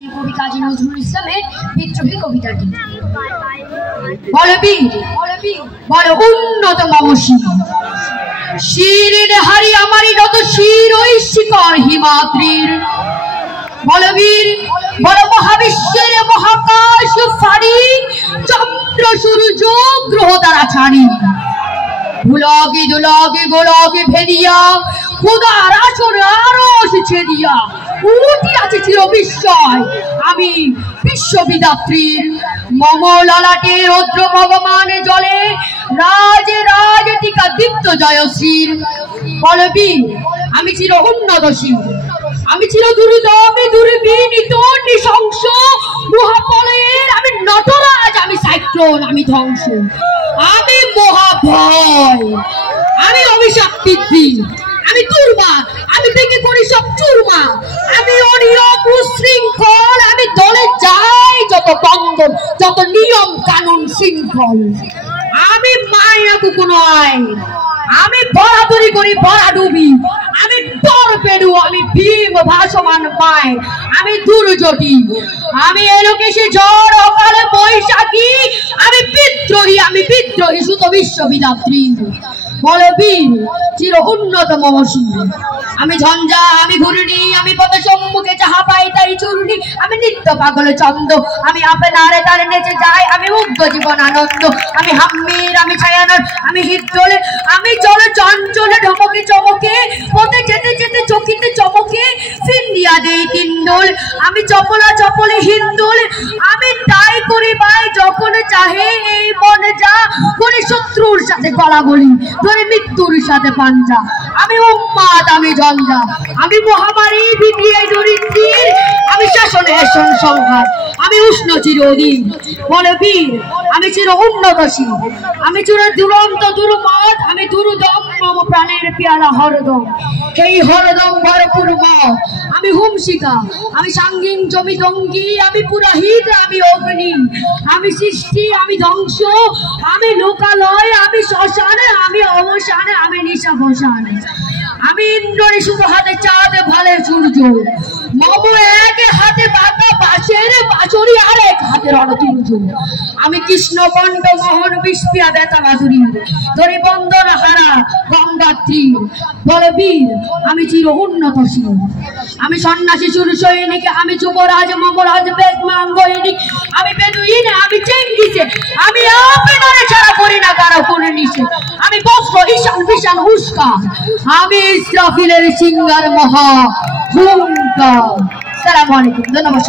কবি কাজী নজরুল ইসলামের বিদ্রোহী কবিতাটি। বলবীর বল উন্নত মমশির শিরের হারি আমারই নত শির ওই শিকর হিমাদ্রির। বলবীর বল মহাবিশ্বের মহাকাশ ফাড়ি চন্দ্র সূর্য গ্রহ তারা ছাড়ি। ভুলগে দুলগে গোলগে ভেদিয়া খোদার আসর আরশ ছেদিয়া উঠিয়াছে চির বিস্ময় আমি বিশ্ববিদাত্রীর। মম ললাটে রৌদ্র ভগবানে জলে রাজ রাজ টিকা দীপ্ত জয়শ্রীর। বলবীর আমি চির উন্নতশীল আমি চির দুর্দমে দুর্বিনীত নৃশংস মহাপলয়ের আমি নটরাজ আমি সাইক্লোন আমি ধ্বংস আমি মহাভয় আমি অভিশাপ্তি আমি দুর্বা আমি ভেঙে করি সব চুরমা আমি অনিয়ম উশৃঙ্খল আমি দলে যাই যত বন্ধন যত নিয়ম কানুন শৃঙ্খল। আমি মায়া কুকু নয় আমি বরাবরি করি ভরা ডুবি আমি টর্পেডো আমি ভীম ভাসমান পায় আমি দুর্যোগী আমি এলোকেশে ঝড় অকালে বৈশাখী আমি বিদ্রোহী সুত বিশ্ববিদাত্রী। বলবীর চির উন্নত মমশির আমি ঝঞ্ঝা আমি ঘূর্ণি আমি পথ সম্মুখে যাহা পাই তাই চূর্ণি আমি নিত্য পাগল ছন্দ আমি আপনারে তারে নেচে যাই আমি মুগ্ধ জীবন আনন্দ আমি হাম্মির আমি ছায়ানর আমি হিদ্দোলে আমি চলে চঞ্চলে ঢমকে চমকে পথে যেতে যেতে চকিতে চমকে ফিন্দিয়া দেই কিন্দল আমি চপলা চপলে হিন্দোল আমি তাই করি ভাই যখন চাহে এই মনে যা করে শত্রুর সাথে গলাগলি ধরে মৃত্যুর সাথে পাঞ্জা আমি উম্মাদ আমি ঝঞ্ঝা আমি মহামারী ভিটিয়ে দরিদ্রীর আমি শাসনে সংঘাত আমি উষ্ণ চিরদিন। বলবীর আমি চির উন্নতশীল আমি চির দুরন্ত দুর্মত আমি দুর্দম মম প্রাণের পেয়ালা হরদম এই হরদম ভরপুর মত আমি হুমশিকা আমি সাঙ্গিন জমি দঙ্গি আমি পুরাহিত আমি অগ্নি আমি সৃষ্টি আমি ধ্বংস আমি লোকালয় আমি শ্মশানে আমি অবসানে আমি নিশা বসানে আমি ইন্দ্রনী শুধু হাতে চাঁদ ভালে সূর্য মম এক হাতে বাতা বাঁশের বাঁশরি আর এক হাতে রণতুর্য আমি কৃষ্ণ কণ্ঠ মোহন বিস্পিয়া বেতা মাধুরী ধরি বন্দন হারা গঙ্গাত্রী। বলবীর আমি চির উন্নতশীল আমি সন্ন্যাসী সুর সৈনিক আমি যুবরাজ মমরাজ বেদমাঙ্গিক আমি বেদুইন আমি চেঙ্গিসে আমি আপনারে ছাড়া করি না কারো করে নিশে আমি বস্ত্র ঈশান বিশান হুস্কা আমি ইসরাফিলের সিঙ্গার মহা হুঙ্কার। আসসালামু আলাইকুম ধন্যবাদ।